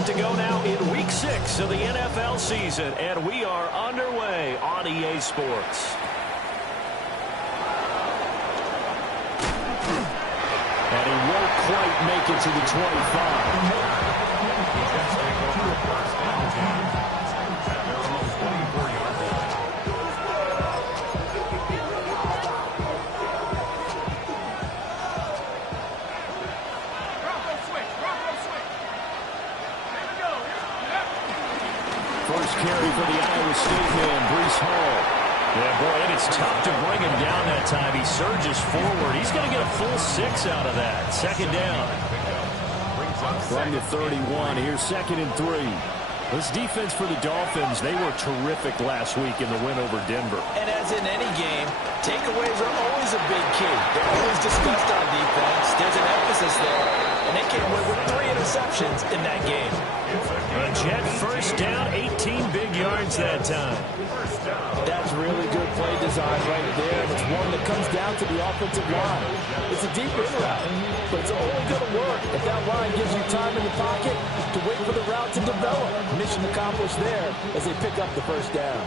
Set to go now in Week 6 of the NFL season, and we are underway on EA Sports. And he won't quite make it to the 25. First carry for the Iowa State man, Breece Hall. Yeah, boy, and it's tough to bring him down that time. He surges forward. He's going to get a full 6 out of that. Second down. From the 31, here's 2nd and 3. This defense for the Dolphins, they were terrific last week in the win over Denver. And as in any game, takeaways are always a big key. They're always discussed on defense. There's an emphasis there. And they came away with 3 interceptions in that game. A Jet first down, 18 big yards that time. That's really good play design right there, and it's one that comes down to the offensive line. It's a deep in route, but it's only going to work if that line gives you time in the pocket to wait for the route to develop. Mission accomplished there as they pick up the first down.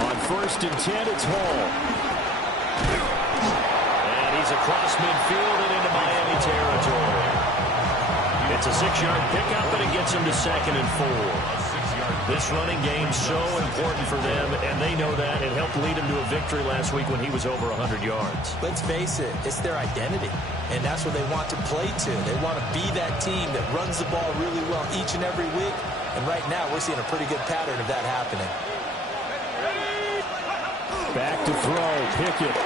On 1st and 10, it's Hall. And he's across midfield and into Miami territory. It's a 6-yard pickup, and it gets him to 2nd and 4. This running game so important for them, and they know that. It helped lead him to a victory last week when he was over 100 yards. Let's face it, it's their identity, and that's what they want to play to. They want to be that team that runs the ball really well each and every week, and right now we're seeing a pretty good pattern of that happening. Back to throw, Pickett.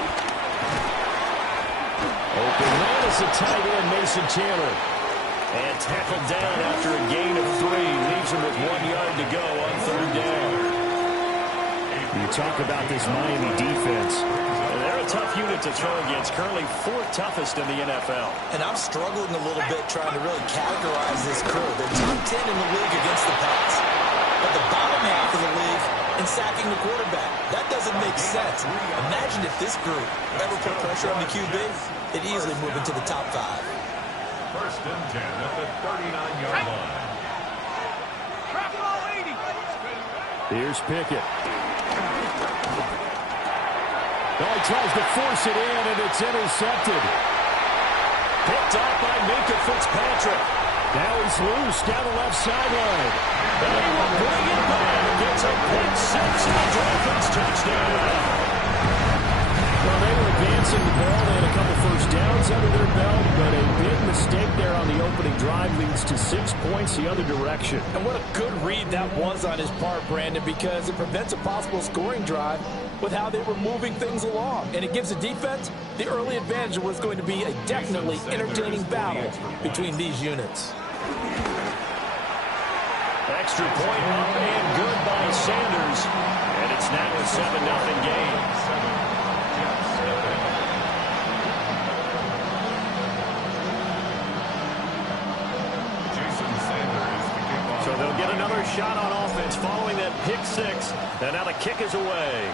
Open man is the tight end, Mason Taylor. And tackled down after a gain of 3. Leaves him with 1 yard to go on 3rd down. You talk about this Miami defense. They're a tough unit to throw against. Currently 4th toughest in the NFL. And I'm struggling a little bit trying to really categorize this crew. They're top 10 in the league against the pass. But the bottom half of the league in sacking the quarterback. That doesn't make sense. Imagine if this group ever put pressure on the QB, it'd easily move into the top 5. 1st and 10 at the 39-yard line. Here's Pickett. Oh, he tries to force it in, and it's intercepted. Picked off by Minkah Fitzpatrick. Now he's loose down the left sideline. And they will bring it back. It's a pick 6 and the Dolphins touchdown. Well, they were advancing the ball. They had a couple first downs under their belt, but a big mistake there on the opening drive leads to 6 points the other direction. And what a good read that was on his part, Brandon, because it prevents a possible scoring drive with how they were moving things along. And it gives the defense the early advantage of what's going to be a definitely entertaining battle between these units. Extra point up and good by Sanders. And it's now a 7-0 game. So they'll get another shot on offense following that pick 6. And now the kick is away.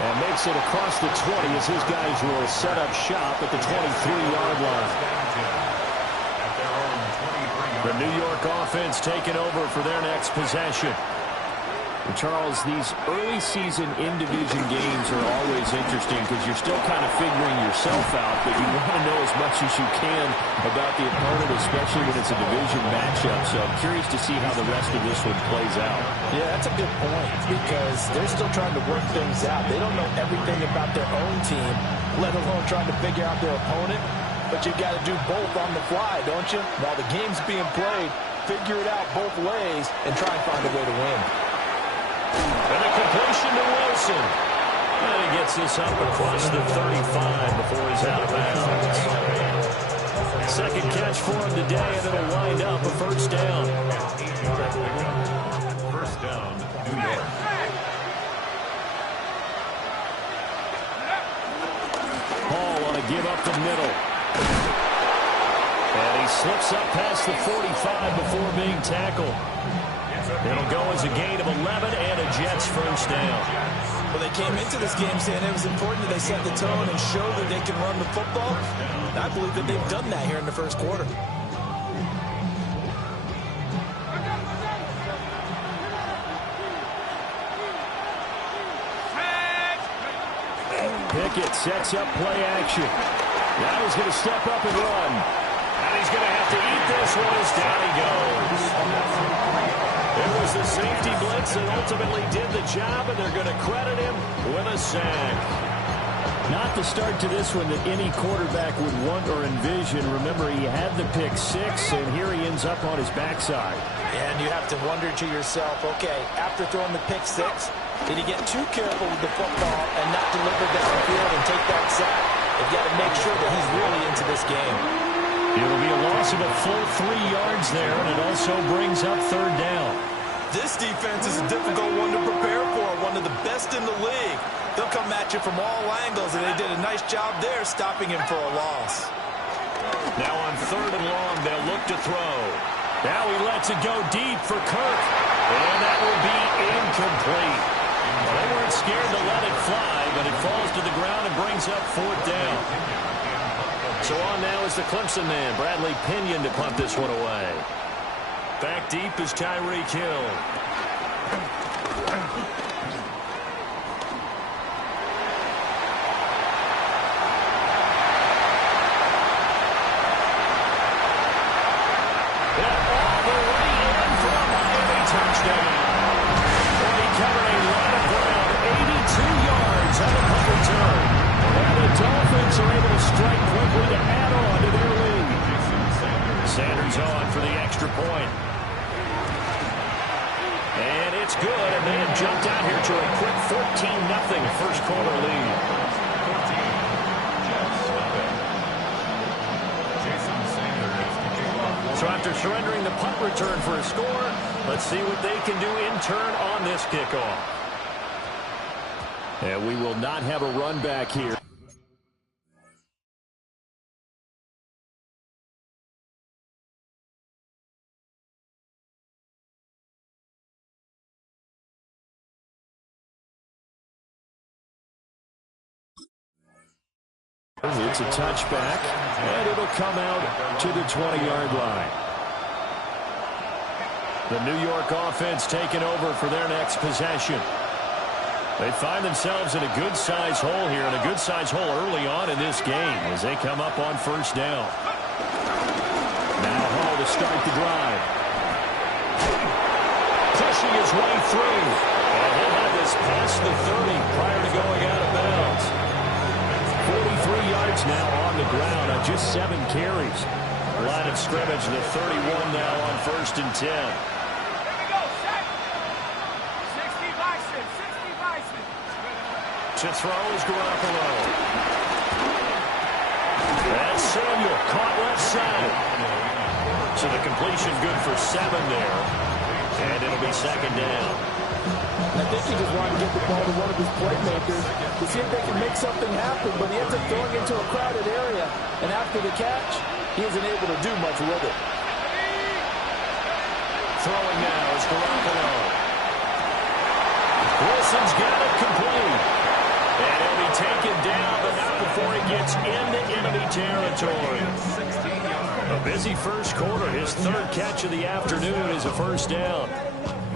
And makes it across the 20 as his guys will set up shop at the 23-yard line. The New York offense taking over for their next possession. And Charles, these early season in-division games are always interesting because you're still kind of figuring yourself out, but you want to know as much as you can about the opponent, especially when it's a division matchup. So I'm curious to see how the rest of this one plays out. Yeah, that's a good point because they're still trying to work things out. They don't know everything about their own team, let alone trying to figure out their opponent. But you got to do both on the fly, don't you? While the game's being played, figure it out both ways and try and find a way to win. And a completion to Wilson. And he gets this up across the 35 before he's out of bounds. Second catch for him today, and it'll wind up a first down. First down, New York. Hall on a give up the middle. And he slips up past the 45 before being tackled. It'll go as a gain of 11 and a Jets first down. Well, they came into this game saying it was important that they set the tone and show that they can run the football. And I believe that they've done that here in the first quarter. Pickett sets up play action. Now he's going to step up and run. And he's going to have to eat this one as down he goes. It was the safety blitz that ultimately did the job, and they're going to credit him with a sack. Not the start to this one that any quarterback would want or envision. Remember, he had the pick six, and here he ends up on his backside. And you have to wonder to yourself, okay, after throwing the pick six, did he get too careful with the football and not deliver downfield and take that sack? They've got to make sure that he's really into this game. It'll be a loss of a full 3 yards there, and it also brings up third down. This defense is a difficult one to prepare for, one of the best in the league. They'll come at you from all angles, and they did a nice job there stopping him for a loss. Now on third and long, they'll look to throw. Now he lets it go deep for Kirk, and that will be incomplete. They weren't scared to let it fly, but it falls to the ground and brings up fourth down. So on now is the Clemson man, Bradley Pinion, to punt this one away. Back deep is Tyreek Hill. All the way in for a Miami touchdown. He covered a lot of ground, 82 yards on the punt return. And the Dolphins are able to strike quickly to add on to their lead. Sanders on for the extra point. And it's good, and they have jumped out here to a quick 14-0 first quarter lead. So after surrendering the punt return for a score, let's see what they can do in turn on this kickoff. And we will not have a run back here. It's a touchback, and it'll come out to the 20-yard line. The New York offense taking over for their next possession. They find themselves in a good-sized hole here, and a good-sized hole early on in this game as they come up on first down. Now Hall to start the drive. Pushing his way through. And he'll have this past the 30 prior to going out of bounds. 43 yards now on the ground on just 7 carries. Line of scrimmage, the 31 now on 1st and 10. To throw is Garoppolo. That's Samuel caught left side. So the completion good for 7 there. And it'll be second down. I think he just wanted to get the ball to one of his playmakers to see if they can make something happen, but he ends up throwing into a crowded area. And after the catch, he isn't able to do much with it. Throwing now is Garoppolo. Wilson's got it complete. And he'll be taken down, but not before he gets into enemy territory. A busy first quarter. His 3rd catch of the afternoon is a first down.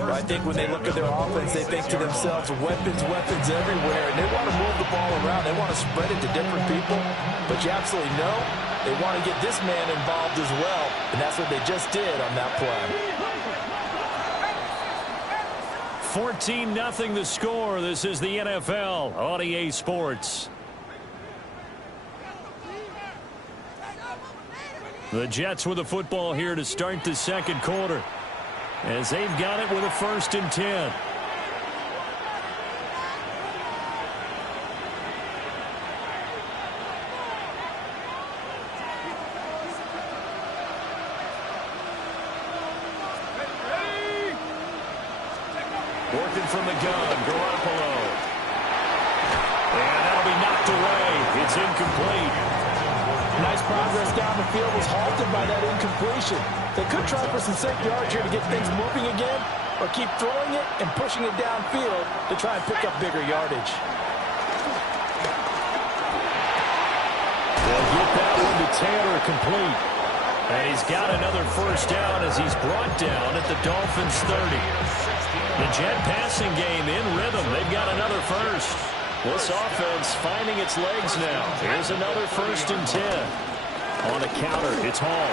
I think when they look at their offense, they think to themselves, weapons, weapons everywhere. And they want to move the ball around. They want to spread it to different people. But you absolutely know they want to get this man involved as well. And that's what they just did on that play. 14-0 the score. This is the NFL on EA Sports. The Jets with the football here to start the second quarter, as they've got it with a 1st and 10. Working from the gun, Garoppolo. And that'll be knocked away. It's incomplete. Nice progress down the field was halted by that incompletion. They could try for some safe yards here to get things moving again, or keep throwing it and pushing it downfield to try and pick up bigger yardage. They'll get that one to Taylor complete. And he's got another first down as he's brought down at the Dolphins 30. The Jet passing game in rhythm. They've got another first. This offense finding its legs now. Here's another 1st and 10. On a counter, it's Hall.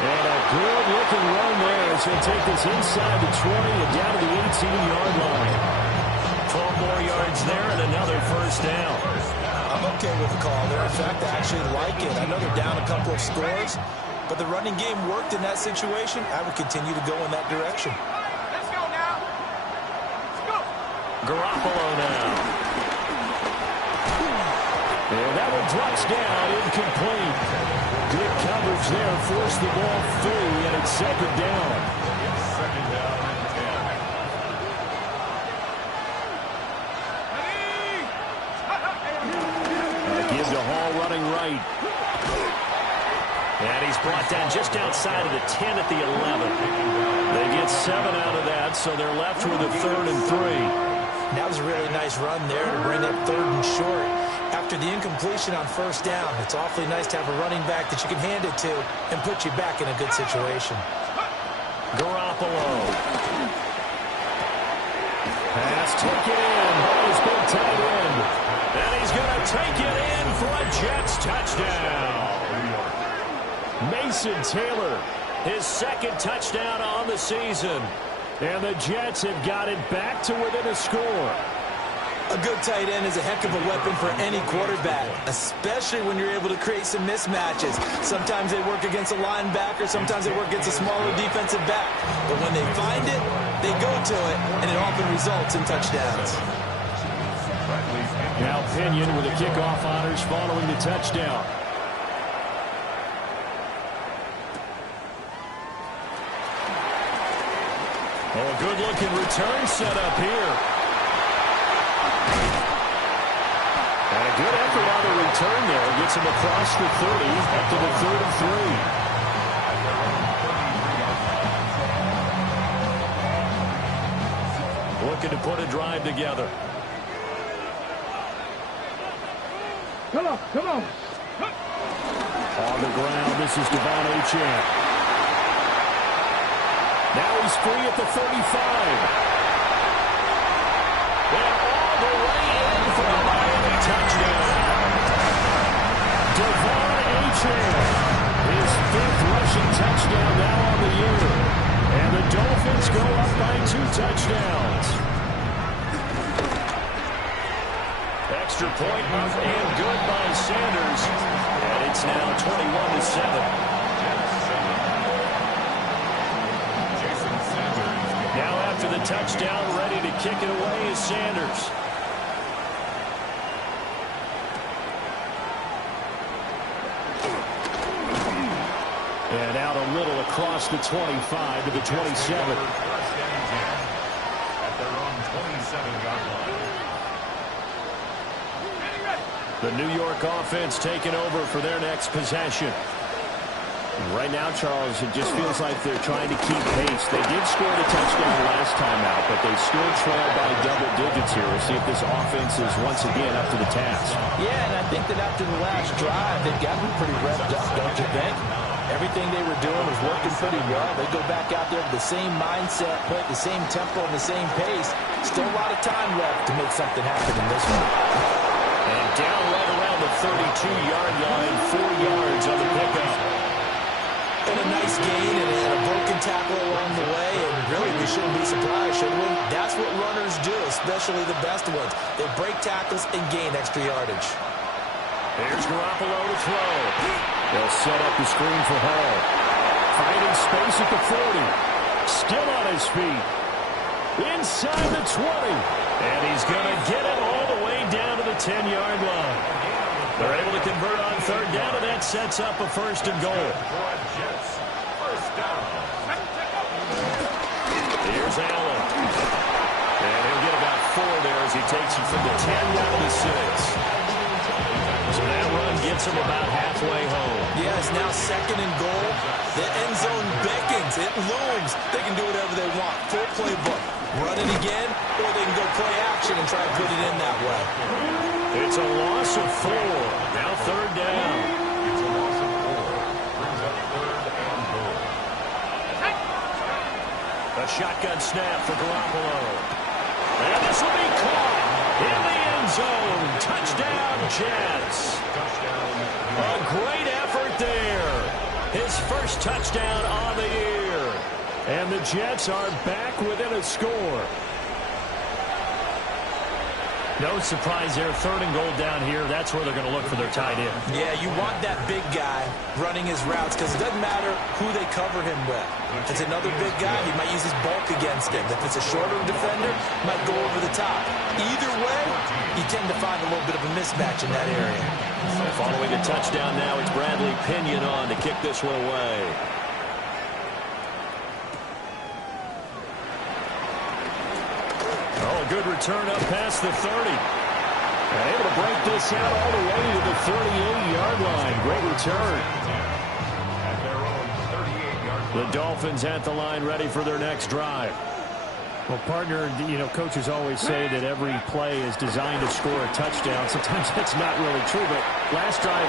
And a good-looking run there as they take this inside the 20 and down to the 18-yard line. 12 more yards there and another first down. I'm okay with the call there. In fact, I actually like it. I know they're down a couple of scores, but the running game worked in that situation. I would continue to go in that direction. Let's go now. Let's go. Garoppolo now. And that one drops down, incomplete. Good coverage there, forced the ball free, and it's 2nd down. Second down and 10. Give to Hall running right. And he's brought down just outside of the 10 at the 11. They get 7 out of that, so they're left with a 3rd and 3. That was a really nice run there to bring up 3rd and short. After the incompletion on 1st down, it's awfully nice to have a running back that you can hand it to and put you back in a good situation. Garoppolo. Pass taken in by his big tight end. And he's going to take it in for a Jets touchdown. Mason Taylor, his 2nd touchdown on the season. And the Jets have got it back to within a score. A good tight end is a heck of a weapon for any quarterback, especially when you're able to create some mismatches. Sometimes they work against a linebacker, sometimes they work against a smaller defensive back. But when they find it, they go to it, and it often results in touchdowns. Now Pinion with the kickoff honors following the touchdown. Oh, a good-looking return set up here. And a good effort on the return there. Gets him across the 30 up to the 3rd and 3. Looking to put a drive together. Come on, come on. On the ground, this is Devon Achane. Now he's free at the 35. And all the way in for a Miami touchdown. Devon Achane, his 5th rushing touchdown now on the year. And the Dolphins go up by 2 touchdowns. Extra point up and good by Sanders. And it's now 21-7. Now after the touchdown, ready to kick it away is Sanders. And out a little across the 25 to the 27. At their own 27-yard line. The New York offense taking over for their next possession. Right now, Charles, it just feels like they're trying to keep pace. They did score the touchdown last time out, but they still trail by double digits here. We'll see if this offense is once again up to the task. Yeah, and I think that after the last drive, they've gotten pretty revved up, don't you think? Everything they were doing was working pretty well. They go back out there with the same mindset, play at the same tempo and the same pace. Still a lot of time left to make something happen in this one. And down right around the 32-yard line, 4 yards on the pickup. And a nice gain and a broken tackle along the way, and really we shouldn't be surprised, should we? That's what runners do, especially the best ones. They break tackles and gain extra yardage. Here's Garoppolo to throw. They'll set up the screen for Hall. Finding space at the 40. Still on his feet. Inside the 20. And he's going to get it all the way down to the 10-yard line. They're able to convert on 3rd down, and that sets up a 1st and goal. First down. Here's Allen. And he'll get about 4 there as he takes it from the 10 down to the 6. So that run gets gets them about halfway home. Yeah, it's now 2nd and goal. The end zone beckons. It looms. They can do whatever they want. Full playbook. Run it again, or they can go play action and try to put it in that way. It's a loss of 4. Now 3rd down. It's a loss of 4. Brings up 3rd and goal. A shotgun snap for Garoppolo. And this will be caught in the end zone. Touchdown, Jets. A great effort there. His first touchdown on the year. And the Jets are back within a score. No surprise there. 3rd and goal down here. That's where they're going to look for their tight end. Yeah, you want that big guy running his routes because it doesn't matter who they cover him with. If it's another big guy, he might use his bulk against him. If it's a shorter defender, he might go over the top. Either way, you tend to find a little bit of a mismatch in that area. And following the touchdown now, it's Bradley Pinion on to kick this one away. Oh, a good return up past the 30. And able to break this out all the way to the 38-yard line. Great return. At their own 38-yard line. The Dolphins at the line ready for their next drive. Well, partner, coaches always say that every play is designed to score a touchdown. Sometimes that's not really true, but last drive,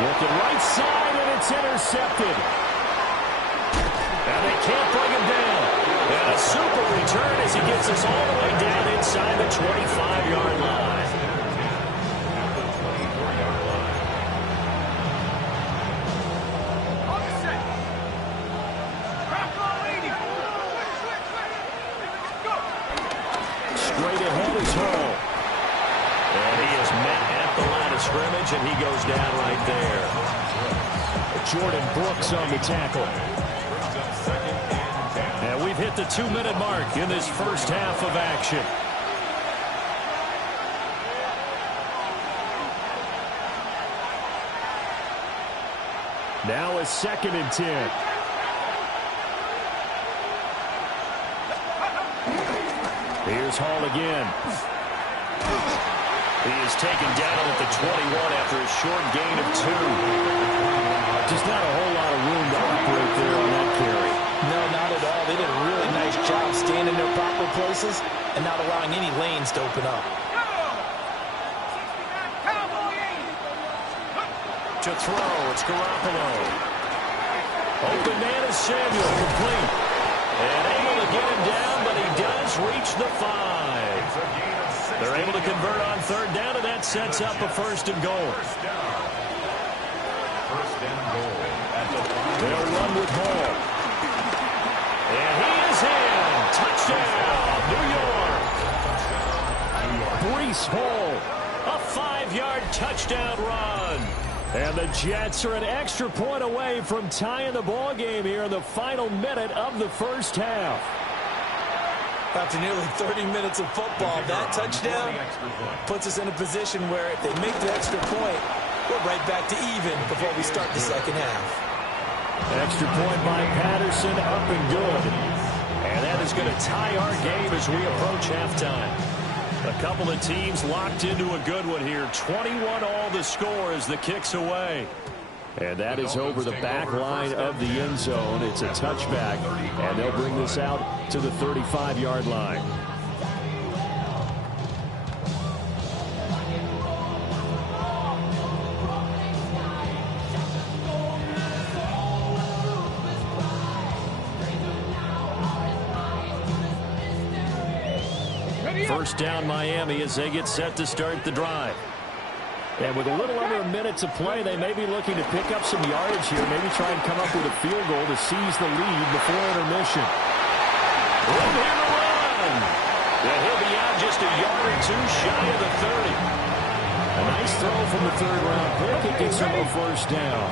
working right side, and it's intercepted. And they can't bring him down. And a super return as he gets us all the way down inside the 25-yard line. Straight ahead is Hall. And he is met at the line of scrimmage, and he goes down right there. Jordan Brooks on the tackle. And we've hit the 2-minute mark in this first half of action. Now a 2nd and 10. Here's Hall again. He is taken down at the 21 after a short gain of 2. Just not a whole lot of room to operate there on that carry. No, not at all. They did a really nice job staying in their proper places and not allowing any lanes to open up. To throw, it's Garoppolo. Open man is Samuel, complete. And able to get him down, but he does reach the 5. They're able to convert on 3rd down, and that sets up a 1st and goal. They'll run with Hall. And he is in. Touchdown, New York. Breece Hall, a 5-yard touchdown run. And the Jets are an extra point away from tying the ball game here in the final minute of the first half. After nearly 30 minutes of football, that touchdown puts us in a position where if they make the extra point, we're right back to even before we start the second half. Extra point by Patterson, up and good. And that is going to tie our game as we approach halftime. A couple of teams locked into a good one here. 21-all the score as the kick's away. And that is over the back line of the end zone. It's a touchback, and they'll bring this out to the 35-yard line. First down Miami as they get set to start the drive. And with a little under a minute to play, they may be looking to pick up some yardage here, maybe try and come up with a field goal to seize the lead before intermission. Room here to run. Yeah, he'll be out just a yard or 2 shy of the 30. A nice throw from the 3rd-round pick. It gets him a 1st down.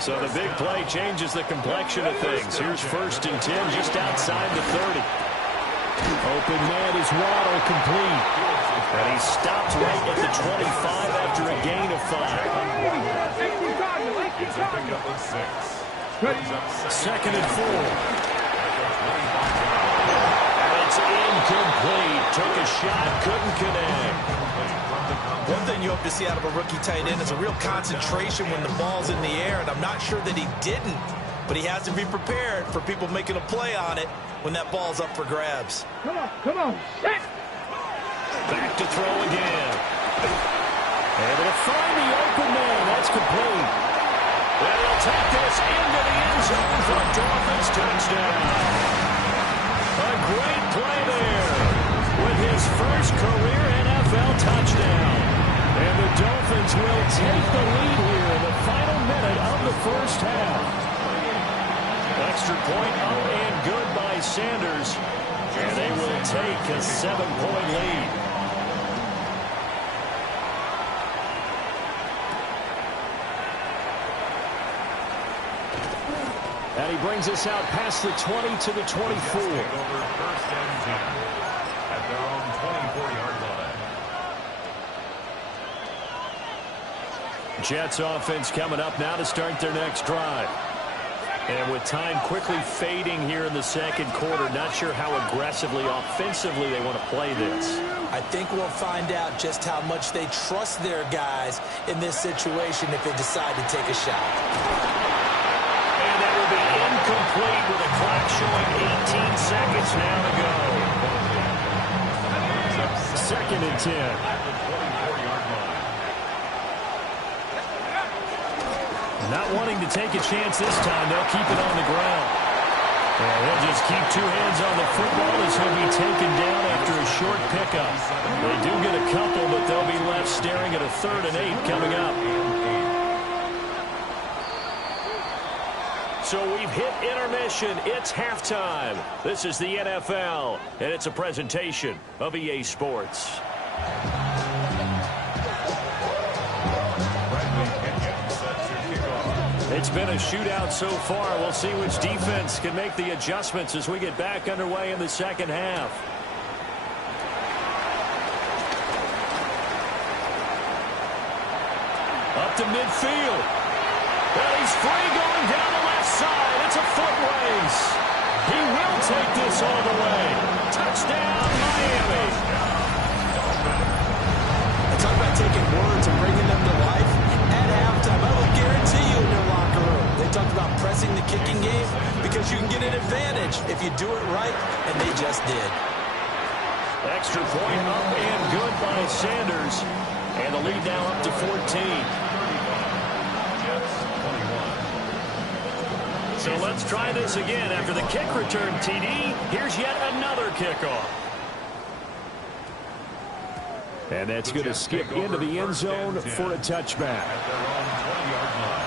So the big play changes the complexion of things. Here's 1st and 10 just outside the 30. Open man is Waddle, complete. And he stopped right at the 25 after a gain of 5. 2nd and 4. And it's incomplete. Took a shot, couldn't connect. One thing you hope to see out of a rookie tight end is a real concentration when the ball's in the air, and I'm not sure that he didn't, but he has to be prepared for people making a play on it when that ball's up for grabs. Come on, set! Back to throw again. Able to find the open man. That's complete. And he'll take this into the end zone for a Dolphins touchdown. A great play there with his first career NFL touchdown. And the Dolphins will take the lead here in the final minute of the first half. Extra point up and good by Sanders. And they will take a 7-point lead. And he brings us out past the 20 to the 24. Take over first and 10 at their own 24-yard line. Jets offense coming up now to start their next drive. And with time quickly fading here in the second quarter, not sure how aggressively, offensively they want to play this. I think we'll find out just how much they trust their guys in this situation if they decide to take a shot. And that will be incomplete with a clock showing 18 seconds now to go. Second and 10. Not wanting to take a chance this time. They'll keep it on the ground. And they'll just keep two hands on the football as he'll be taken down after a short pickup. They do get a couple, but they'll be left staring at a 3rd and 8 coming up. So we've hit intermission. It's halftime. This is the NFL, and it's a presentation of EA Sports. It's been a shootout so far. We'll see which defense can make the adjustments as we get back underway in the second half. Up to midfield. And he's free going down the left side. It's a foot race. He will take this all the way. Touchdown, Miami. Talk about taking words and bringing them to life. At halftime, I will guarantee you in their locker room, they talked about pressing the kicking game because you can get an advantage if you do it right, and they just did. Extra point up and good by Sanders. And the lead now up to 14. So let's try this again. After the kick return, TD, here's yet another kickoff. And that's going to skip into the end zone for a touchback. At their own 20-yard line.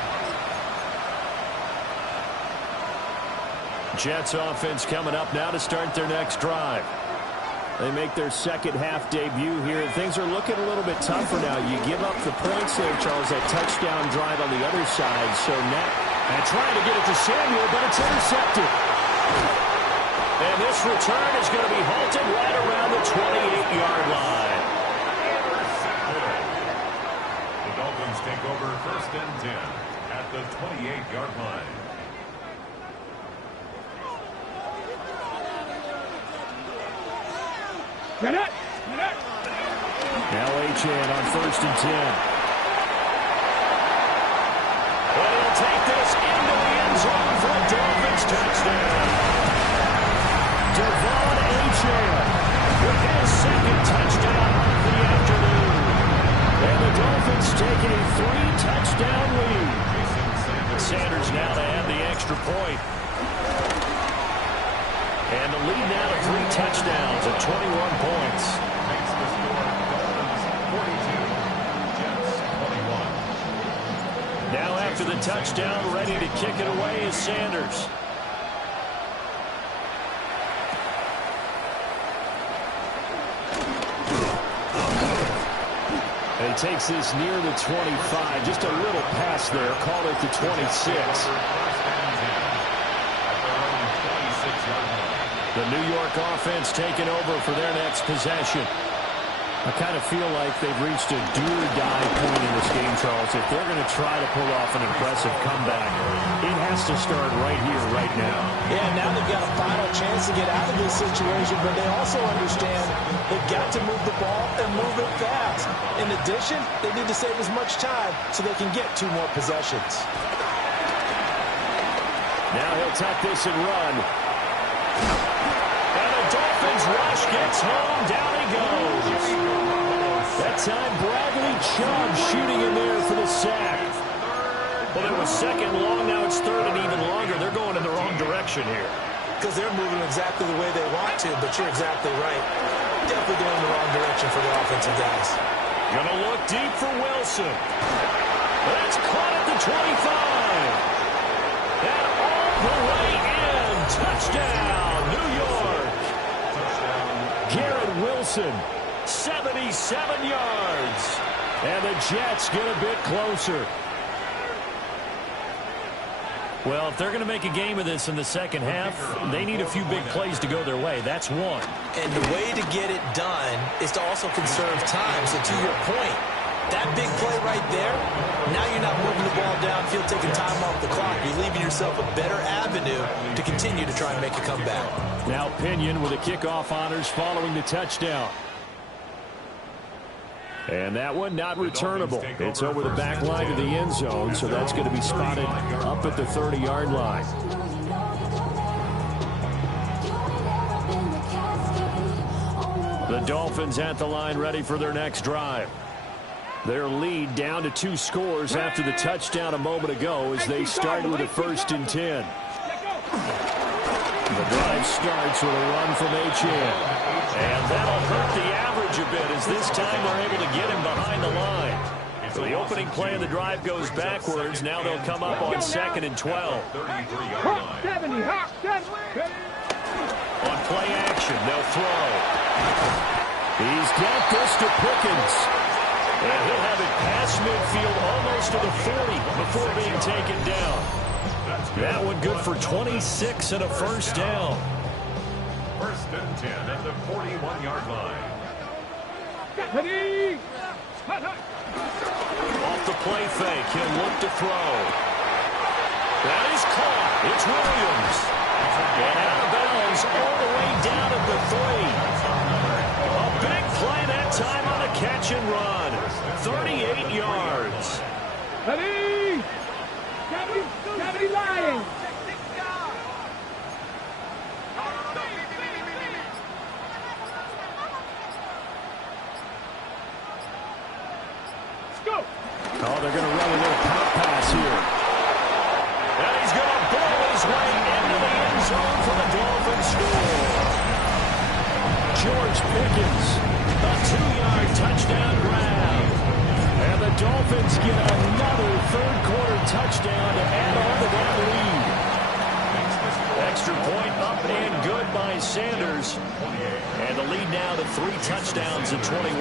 Jets offense coming up now to start their next drive. They make their second half debut here. Things are looking a little bit tougher now. You give up the points there, Charles, that touchdown drive on the other side. So now, and trying to get it to Samuel, but it's intercepted. And this return is going to be halted right around the 28-yard line. The Dolphins take over first and 10 at the 28-yard line. Get it! Now Achane on first and 10. But he'll take this into the end zone for a Dolphins touchdown. Devon Achane with his second touchdown of the afternoon. And the Dolphins take a 3-touchdown lead. Sanders now to add the extra point. And the lead now to 3 touchdowns at 21 points. Makes the score Dolphins 42, Jets 21. Now after the touchdown, ready to kick it away is Sanders. And he takes this near the 25. Just a little pass there. Call it the 26. The New York offense taking over for their next possession. I kind of feel like they've reached a do-or-die point in this game, Charles. If they're going to try to pull off an impressive comeback, it has to start right here, right now. Yeah, now they've got a final chance to get out of this situation, but they also understand they've got to move the ball and move it fast. In addition, they need to save as much time so they can get 2 more possessions. Now he'll tuck this and run. And the Dolphins rush gets home. Down he goes. That time, Bradley Chubb shooting in there for the sack. Well, it was second long. Now it's third and even longer. They're going in the wrong direction here. Because they're moving exactly the way they want to, but you're exactly right. Definitely going in the wrong direction for the offensive guys. Gonna look deep for Wilson. That's caught at the 25. And all the way in. Touchdown, New York. Garrett Wilson, 77 yards. And the Jets get a bit closer. Well, if they're going to make a game of this in the second half, they need a few big plays to go their way. That's one. And the way to get it done is to also conserve time. So to your point, that big play right there, now you're not moving the ball downfield, taking time off the clock. You're leaving yourself a better avenue to continue to try and make a comeback. Now Pinion with the kickoff honors following the touchdown. And that one not returnable. It's over the back line of the end zone, so that's going to be spotted up at the 30-yard line. The Dolphins at the line ready for their next drive. Their lead down to 2 scores after the touchdown a moment ago as they start with a 1st and 10. The drive starts with a run from Achane. And that'll hurt the average a bit as this time they're able to get him behind the line. So the opening play of the drive goes backwards. Now they'll come up on 2nd and 12. On play action, they'll throw. He's got this to Pickens. And he'll have it past midfield almost to the 40 before being taken down. That one good for 26 and a 1st down. 1st and 10 at the 41-yard line. Off the play fake, he'll look to throw. That is caught. It's Williams. And out of bounds all the way down at the 3. A big play that time on a catch and run. 38 yards. Gravity lying. Oh, they're going to run a little pop pass here. And he's going to blow his way into the end zone for the Dolphins score. George Pickens, a 2-yard touchdown grab. And the Dolphins get another third-quarter touchdown to add on to that lead. Extra point up and good by Sanders. And the lead now to 3 touchdowns in 21.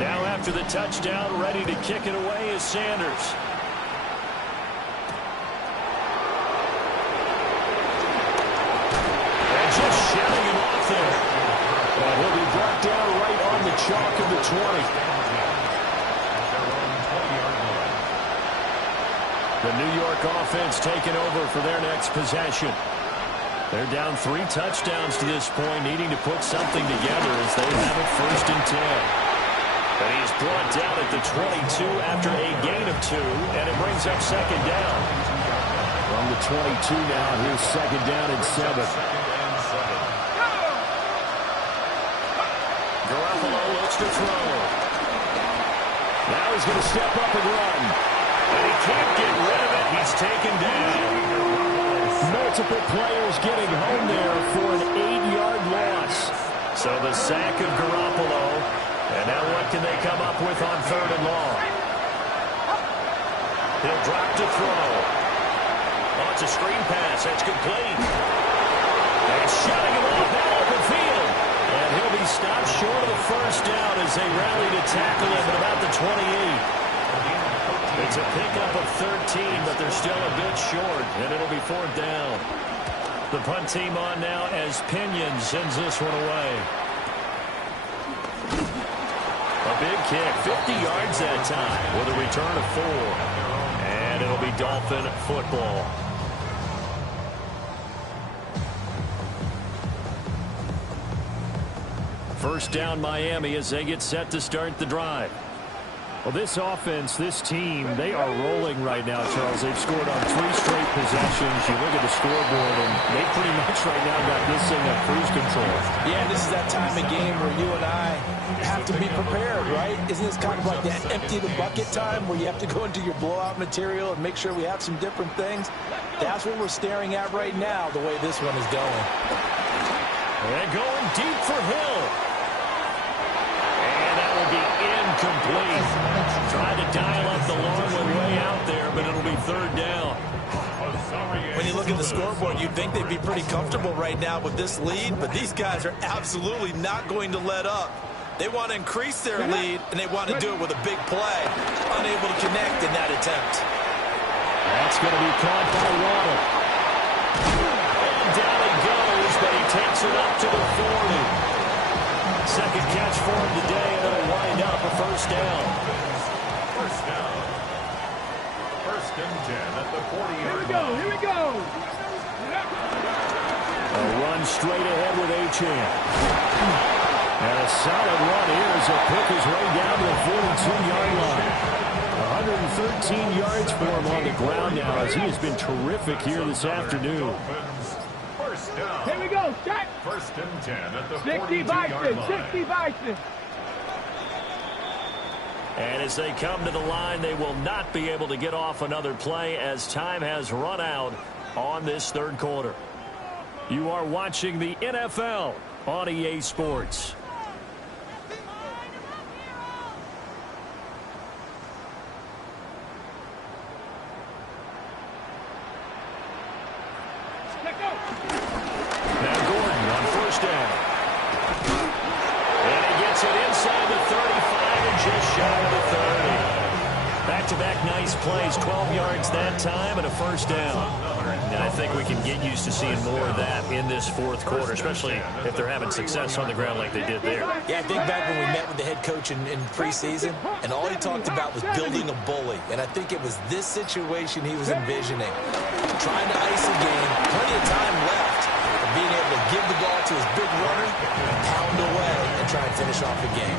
Now after the touchdown, ready to kick it away is Sanders. And just shutting him off there. And he'll be brought down right on the chalk of the 20. The New York offense taking over for their next possession. They're down 3 touchdowns to this point, needing to put something together as they have it 1st and 10. And he's brought down at the 22 after a gain of 2, and it brings up 2nd down. From the 22 now, here's 2nd down and 7. Garoppolo looks to throw. Now he's going to step up and run. And he can't get rid of it. He's taken down. Multiple players getting home there for an 8-yard loss. So the sack of Garoppolo. And now what can they come up with on 3rd and long? He'll drop to throw. Oh, it's a screen pass. That's complete. And shutting him off now open field. And he'll be stopped short of the 1st down as they rally to tackle him at about the 28. It's a pickup of 13, but they're still a bit short, and it'll be 4th down. The punt team on now as Pinion sends this one away. big kick. 50 yards that time with a return of 4. And it'll be Dolphin football. First down Miami as they get set to start the drive. Well, this offense, this team, they are rolling right now, Charles. They've scored on 3 straight possessions. You look at the scoreboard, and they pretty much right now got this thing on cruise control. Yeah, this is that time of game where you and I have to be prepared, right? Isn't this kind of like that empty the bucket time where you have to go into your blowout material and make sure we have some different things? That's what we're staring at right now, the way this one is going. They're going deep for Hill. And that will be incomplete. Trying to dial up the long one way out there, but it'll be third down. When you look at the scoreboard, you'd think they'd be pretty comfortable right now with this lead, but these guys are absolutely not going to let up. They want to increase their lead, and they want to do it with a big play. Unable to connect in that attempt. That's going to be caught by Waddle. And down he goes, but he takes it up to the 40. Second catch for him today, and it'll wind up a first down. First down. First and 10 at the 40-yard line. Here we go. A run straight ahead with Achane. And a solid run here as he'll pick his way down to the 42-yard line. 113 yards for him on the ground now as he has been terrific here this afternoon. First down. Here we go. Shot. First and 10 at the 60 42-yard Bison. line. 60 Bison. And as they come to the line, they will not be able to get off another play as time has run out on this third quarter. You are watching the NFL on EA Sports. Now Gordon on first down. And he gets it inside the 35 and just shy of the 30. Back-to-back nice plays, 12 yards that time and a first down. And I think we can get used to seeing more of that in this fourth quarter, especially if they're having success on the ground like they did there. Yeah, I think back when we met with the head coach in preseason, and all he talked about was building a bully. And I think it was this situation he was envisioning. Trying to ice a game, plenty of time left, and being able to give the ball to his big runner, pound away, and try and finish off the game.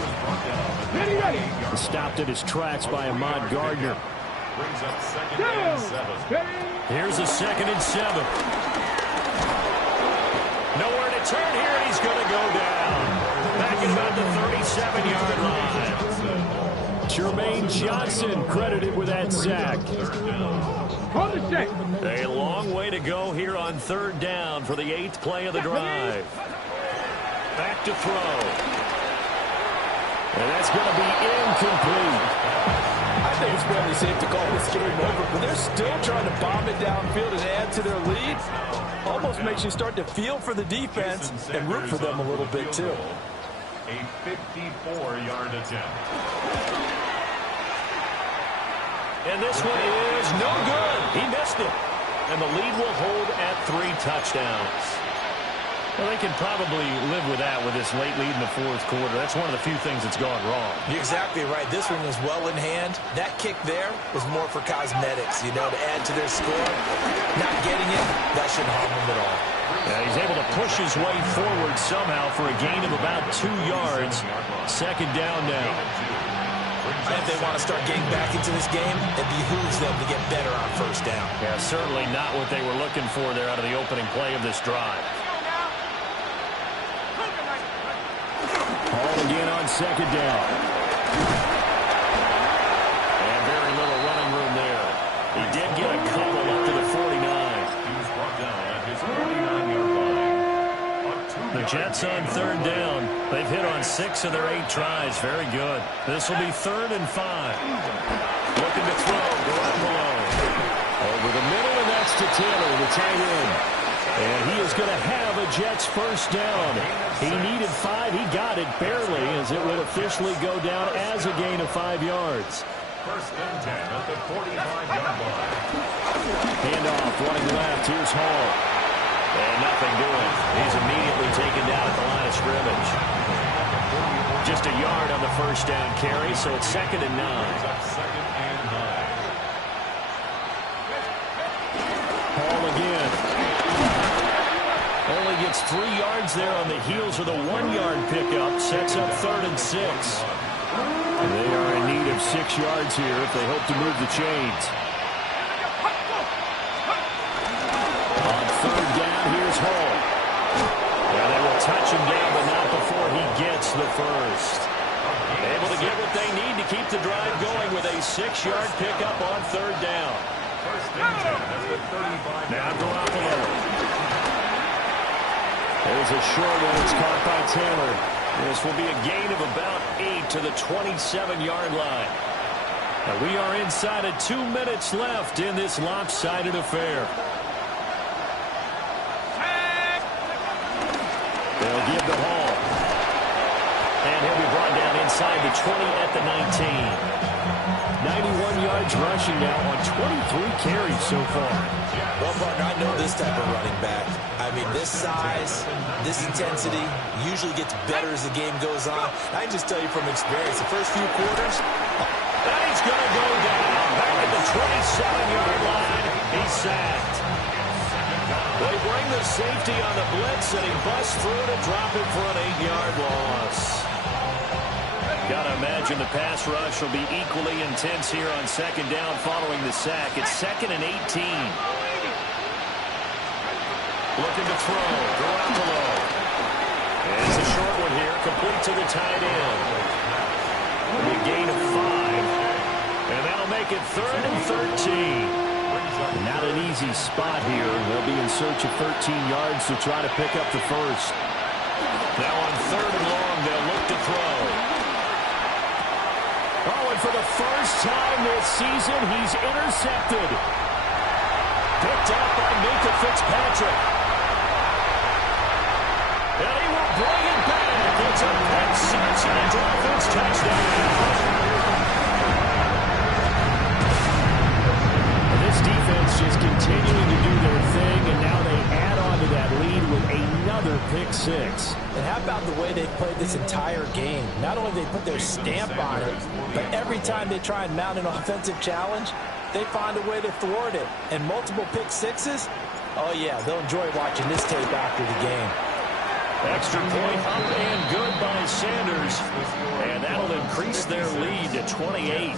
Stopped at his tracks by Ahmad Gardner. Brings up second and 7. Here's a second and 7. Nowhere to turn here, and he's going to go down. Back at about the 37-yard line. Jermaine Johnson credited with that sack. A long way to go here on third down for the 8th play of the drive. Back to throw. And that's going to be incomplete. I think it's fairly safe to call this game over, but they're still trying to bomb it downfield and add to their lead. Almost makes you start to feel for the defense and root for them a little bit, too. A 54-yard attempt. And this one is no good. He missed it. And the lead will hold at 3 touchdowns. Well, they can probably live with that with this late lead in the fourth quarter. That's one of the few things that's gone wrong. You're exactly right. This one was well in hand. That kick there was more for cosmetics, you know, to add to their score. Not getting it, that shouldn't harm them at all. Yeah, he's able to push his way forward somehow for a gain of about 2 yards. Second down now. And if they want to start getting back into this game, it behooves them to get better on first down. Yeah, certainly not what they were looking for there out of the opening play of this drive. Ball again on second down. And very little running room there. He did get a couple up to the 49. He was brought down at his 49-yard line. The Jets on third down. They've hit on 6 of their 8 tries. Very good. This will be 3rd and 5. Looking to throw. Garoppolo. Over the middle, and that's to Taylor, the tight end. And he is going to have a Jets first down. He needed 5. He got it barely as it will officially go down as a gain of 5 yards. First and 10 at the 45-yard line. Handoff running left. Here's Hall. And nothing doing. He's immediately taken down at the line of scrimmage. Just a yard on the first down carry, so it's 2nd and 9. Second and 9. Paul again. Only gets 3 yards there on the heels of the 1-yard pickup. Sets up 3rd and 6. They are in need of 6 yards here if they hope to move the chains. On 3rd down, here's Hall. Well, they will touch him down, but not before he gets the first. Able to get what they need to keep the drive going with a 6-yard pickup on 3rd down. First and 10 at the 35. Now Garoppolo. There's a short one. It's caught by Taylor. This will be a gain of about 8 to the 27-yard line. Now we are inside of 2 minutes left in this lopsided affair. They'll give the Hall. And he'll be brought down inside the 20 at the 19. 91 yards rushing now on 23 carries so far. Well, partner, I know this type of running back. I mean, this size, this intensity usually gets better as the game goes on. I can just tell you from experience, the first few quarters. And he's going to go down. Back at the 27-yard line. He's sacked. They bring the safety on the blitz, and he busts through to drop it for an 8-yard loss. Got to imagine the pass rush will be equally intense here on 2nd down following the sack. It's 2nd and 18. Looking to throw. Garoppolo. And it's a short one here, complete to the tight end. A gain of 5. And that'll make it 3rd and 13. Not an easy spot here. They'll be in search of 13 yards to try to pick up the first. Now on 3rd and long, they'll look to throw. Oh, and for the first time this season, he's intercepted. Picked up by Minka Fitzpatrick. And he will bring it back. It's a pick 6 and a Dolphins touchdown. This defense just continuing to do their thing, and now they add on to that lead with another pick 6. And how about the way they've played this entire game? Not only they put their stamp on it, but every time they try and mount an offensive challenge, they find a way to thwart it. And multiple pick 6s, oh yeah, they'll enjoy watching this tape after the game. Extra point up and good by Sanders, and that'll increase their lead to 28.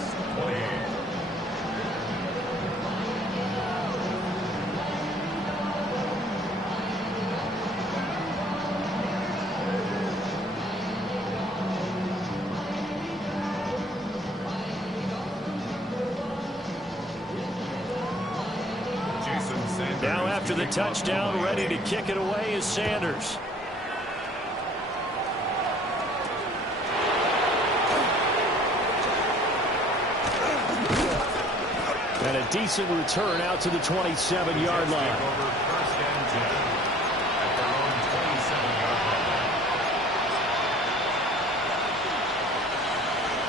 Now after the touchdown, ready to kick it away is Sanders. And a decent return out to the 27-yard line.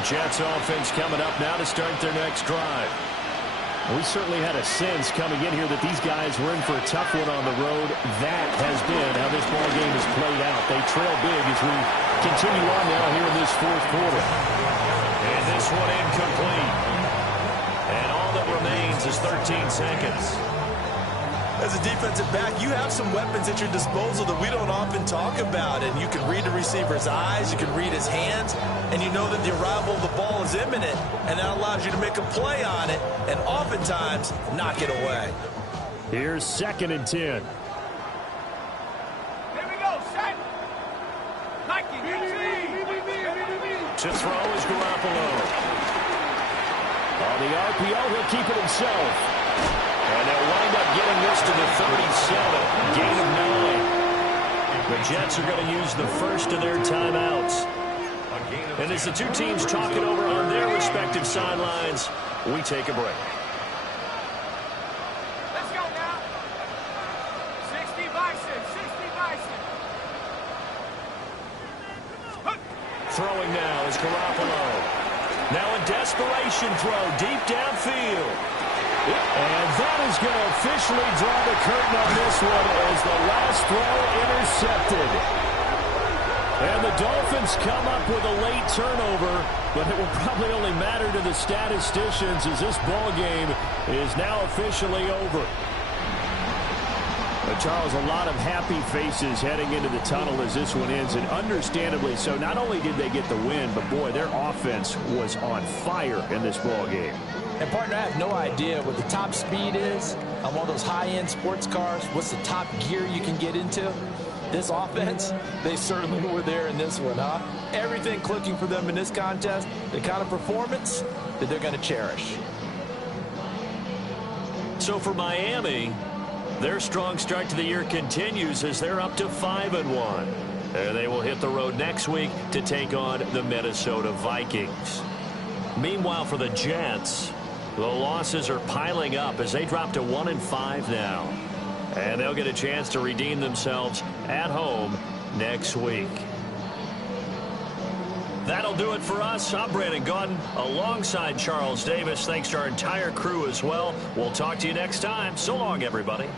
Jets offense coming up now to start their next drive. We certainly had a sense coming in here that these guys were in for a tough one on the road. That has been how this ball game has played out. They trail big as we continue on now here in this 4th quarter. And this one incomplete. And all that remains is 13 seconds. As a defensive back, you have some weapons at your disposal that we don't often talk about. And you can read the receiver's eyes, you can read his hands, and you know that the arrival of the ball is imminent, and that allows you to make a play on it and oftentimes knock it away. Here's 2nd and 10. Here we go, set. Nike, To throw is Garoppolo. On the RPO, he'll keep it himself. And they'll wind up getting this to the 37. Gain of 9. The Jets are going to use the first of their timeouts. And as the two teams talk it over on their respective sidelines, we take a break. Let's go now. 60 Bison, 60 Bison. Throwing now is Garoppolo. Now a desperation throw deep downfield. And that is going to officially draw the curtain on this one as the last throw intercepted. And the Dolphins come up with a late turnover, but it will probably only matter to the statisticians as this ball game is now officially over. But Charles, a lot of happy faces heading into the tunnel as this one ends, and understandably so. Not only did they get the win, but boy, their offense was on fire in this ball game. And partner, I have no idea what the top speed is on one of those high-end sports cars. What's the top gear you can get into? This offense, they certainly were there in this one, huh? Everything clicking for them in this contest, the kind of performance that they're going to cherish. So for Miami, their strong start to the year continues as they're up to 5-1. And they will hit the road next week to take on the Minnesota Vikings. Meanwhile, for the Jets, the losses are piling up as they drop to 1-5 now. And they'll get a chance to redeem themselves at home next week. That'll do it for us. I'm Brandon Gaudin alongside Charles Davis. Thanks to our entire crew as well. We'll talk to you next time. So long, everybody.